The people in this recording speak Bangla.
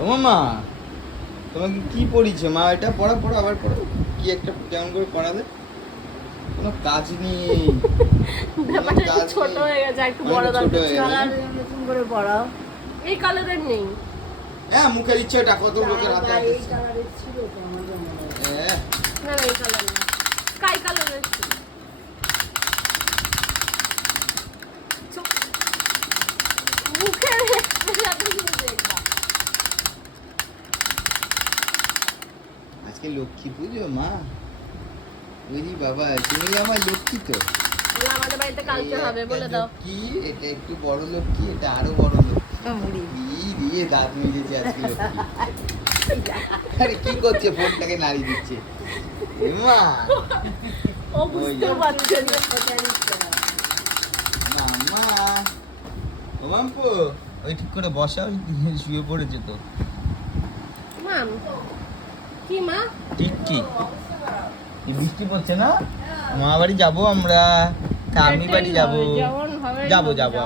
ও মামা, তোমাকে কি পড়িয়েছে মা? এটা পড়া পড়া আবার পড়ো। কি একটা কেমন করে পড়াবে? কোনো কাজ নেই। ব্যাপারটা একটু কাজ ছোট নেই। হয়ে গেছে, একটু অনেকটা বড় ছোট দরকার হয়ে ছিল। গেছে। কালার নতুন করে পড়াও। এই কালারের নেই। হ্যাঁ, মুখের ইচ্ছে ওটা কত লোকের হাতে এই আছে। কালারের ছিল তো আমার মনে হয়। হ্যাঁ, না না, এই কালার না, স্কাই কালারের ছিল। মুখের expression শুধু দেখবা। আজকে লক্ষ্মী পুজো মা। বুঝি বাবা, তুমি আমার লক্ষ্মী তো। বলে আমাদের বাড়িতে কালকে এই হবে, একটা বলে দাও। লক্ষ্মী, এটা একটু বড় লক্ষ্মী, এটা আরো বড় লক্ষ্মী। মুড়ি। ই দিয়ে দাঁত মেজেছে আজকে লক্ষ্মী। আরে কি করছে, ফোনটাকে নাড়িয়ে দিচ্ছে। মা, ও বুঝতেও পারছে না। মামা, ও মাম্পু, ওই ঠিক করে বসাও, শুয়ে পড়েছে তো। মাম, কি মা? টিটকি, এই বৃষ্টি পড়ছে না? মা বাড়ি যাবো আমরা, তা আমি বাড়ি যাবো। যেমন হবে যাবো যাবো,